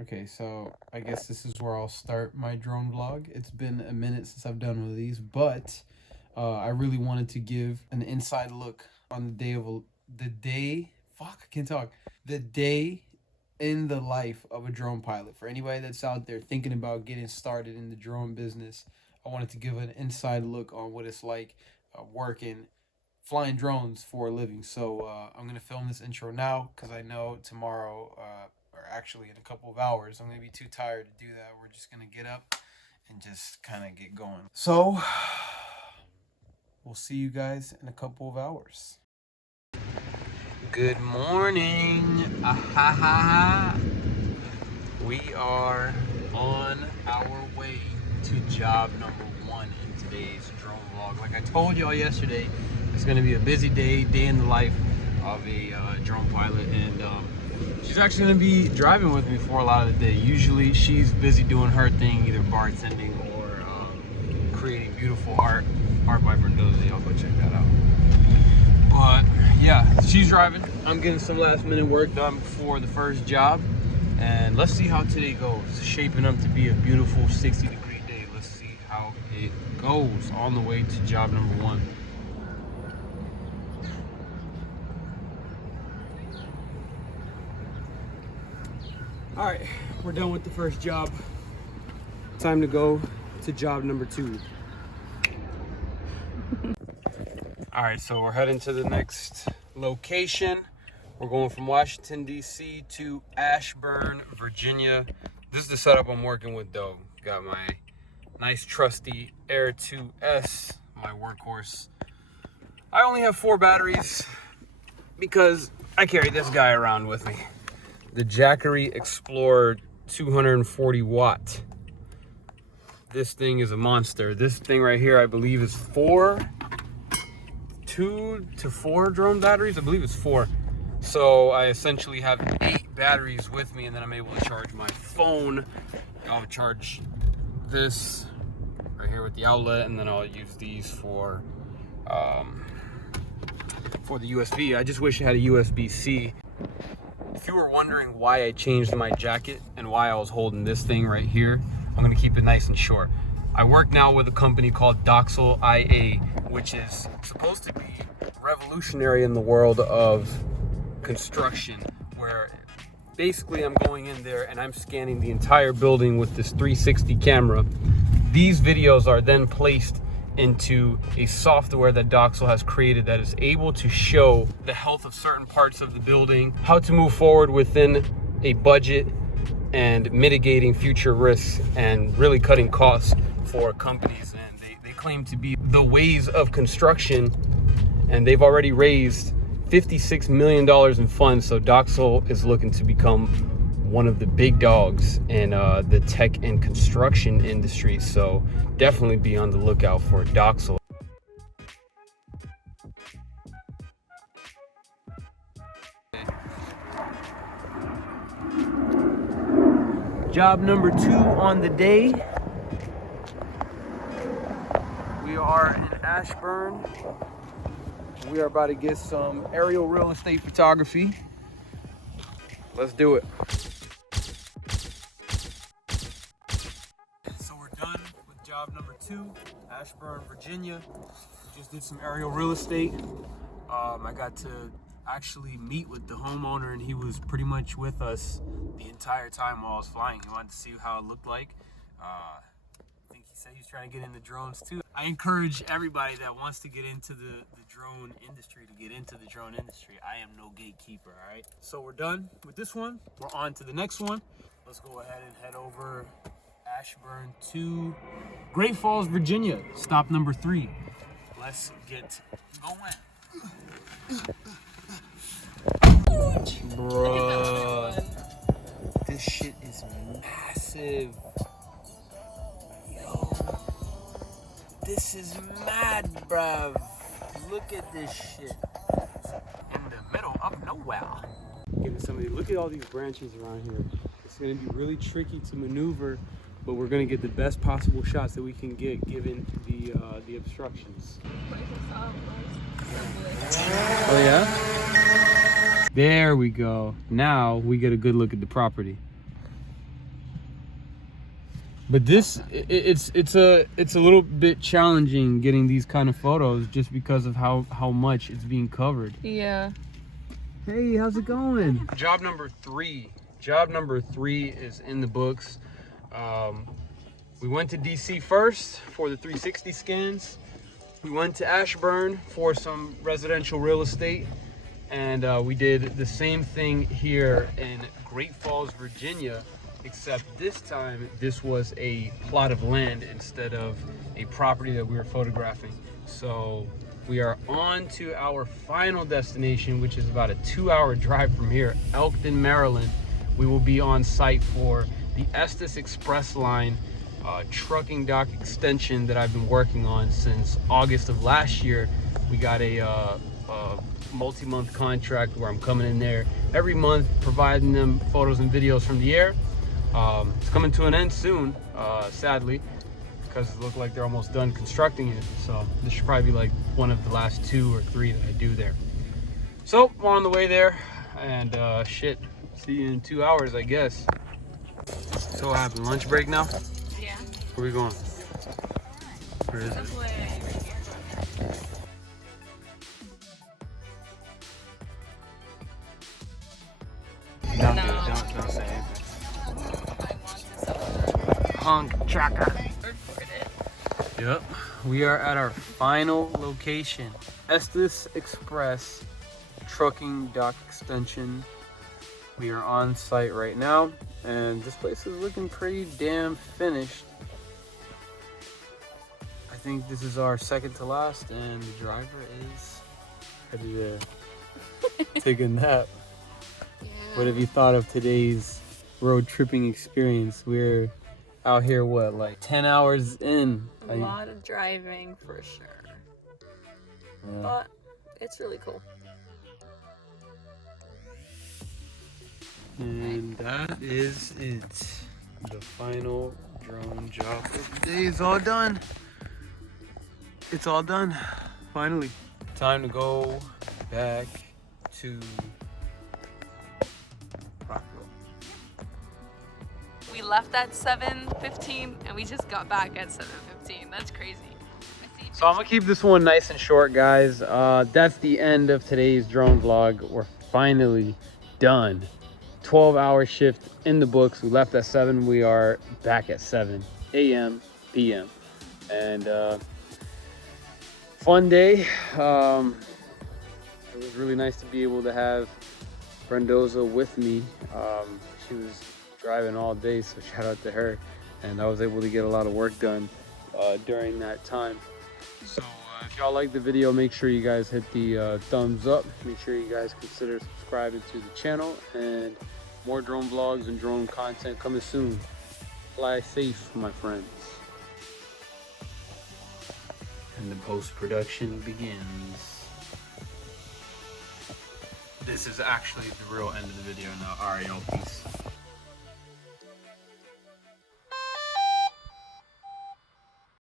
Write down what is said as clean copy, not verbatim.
Okay, so I guess this is where I'll start my drone vlog. It's been a minute since I've done one of these, but I really wanted to give an inside look on fuck, I can't talk. The day in the life of a drone pilot. For anybody that's out there thinking about getting started in the drone business, I wanted to give an inside look on what it's like working flying drones for a living. So I'm gonna film this intro now because I know tomorrow, or actually in a couple of hours, I'm gonna be too tired to do that. We're just gonna get up and just kind of get going. So we'll see you guys in a couple of hours. Good morning. We are on our way to job number 1 in today's drone vlog. Like I told y'all yesterday, it's going to be a busy day in the life of a drone pilot, and she's actually going to be driving with me for a lot of the day. Usually she's busy doing her thing, either bartending or creating beautiful art by Brindozzi. Y'all go check that out. But yeah, she's driving. I'm getting some last minute work done before the first job, and let's see how today goes. It's shaping up to be a beautiful 60-degree day. Let's see how it goes on the way to job number 1. All right, we're done with the first job. Time to go to job number 2. All right, so we're heading to the next location. We're going from Washington, D.C. to Ashburn, Virginia. This is the setup I'm working with, though. Got my nice trusty Air 2S, my workhorse. I only have 4 batteries because I carry this guy around with me. The Jackery Explorer 240 watt. This thing is a monster. This thing right here, I believe, is 2 to 4 drone batteries. I believe it's 4. So I essentially have 8 batteries with me, and then I'm able to charge my phone. I'll charge this right here with the outlet, and then I'll use these for the USB. I just wish it had a USB-C. If you were wondering why I changed my jacket and why I was holding this thing right here, I'm gonna keep it nice and short. I work now with a company called Doxel IA, which is supposed to be revolutionary in the world of construction, where basically I'm going in there and I'm scanning the entire building with this 360 camera. These videos are then placed into a software that Doxel has created that is able to show the health of certain parts of the building, how to move forward within a budget, and mitigating future risks and really cutting costs for companies. And they claim to be the ways of construction, and they've already raised $56 million in funds. So Doxel is looking to become one of the big dogs in the tech and construction industry. So definitely be on the lookout for Doxel. Job number 2 on the day. We are in Ashburn. We are about to get some aerial real estate photography. Let's do it. So we're done with job number 2, Ashburn, Virginia. We just did some aerial real estate. I got to actually meet with the homeowner, and he was pretty much with us the entire time while I was flying. He wanted to see how it looked like. I think he said he's trying to get into drones too. I encourage everybody that wants to get into the drone industry to get into the drone industry. I am no gatekeeper, all right? So we're done with this one. We're on to the next one. Let's go ahead and head over Ashburn to Great Falls, Virginia. Stop number 3. Let's get going. Bruh, this shit is massive. Yo, this is mad, bruv. Look at this shit. In the middle of nowhere. Look at all these branches around here. It's gonna be really tricky to maneuver, but we're gonna get the best possible shots that we can get given the obstructions. Oh yeah? There we go. Now we get a good look at the property. But this, it's a little bit challenging getting these kind of photos just because of how much it's being covered. Yeah. Hey, how's it going? Job number 3. Job number 3 is in the books. We went to DC first for the 360 scans. We went to Ashburn for some residential real estate. And we did the same thing here in Great Falls, Virginia, except this time this was a plot of land instead of a property that we were photographing. So we are on to our final destination, which is about a 2-hour drive from here, Elkton, Maryland. We will be on site for the Estes Express Line trucking dock extension that I've been working on since August of last year. We got a multi-month contract where I'm coming in there every month providing them photos and videos from the air. It's coming to an end soon, sadly, because it looked like they're almost done constructing it. So this should probably be like one of the last 2 or 3 that I do there. So we're on the way there, and shit, see you in 2 hours, I guess. So what happened? Lunch break now? Yeah. Where are we going? Where is it? Don't say anything. Honk tracker. Yep. We are at our final location. Estes Express trucking dock extension. We are on site right now, and this place is looking pretty damn finished. I think this is our second to last, and the driver is ready to take a nap. Yeah. What have you thought of today's road tripping experience? We're out here, what, like 10 hours in? A lot of driving for sure. Yeah. But it's really cool. And that is it. The final drone job of the day is all done. It's all done, finally. Time to go back to Rockville. We left at 7:15 and we just got back at 7:15. That's crazy. So I'm gonna keep this one nice and short, guys. That's the end of today's drone vlog. We're finally done. 12-hour shift in the books. We left at 7. We are back at 7 a.m. p.m. And fun day. It was really nice to be able to have Brendoza with me. She was driving all day, so shout out to her. And I was able to get a lot of work done during that time. So if y'all like the video, make sure you guys hit the thumbs up. Make sure you guys consider subscribing to the channel, and more drone vlogs and drone content coming soon. Fly safe, my friends. And the post-production begins. This is actually the real end of the video now. Alright, y'all, peace.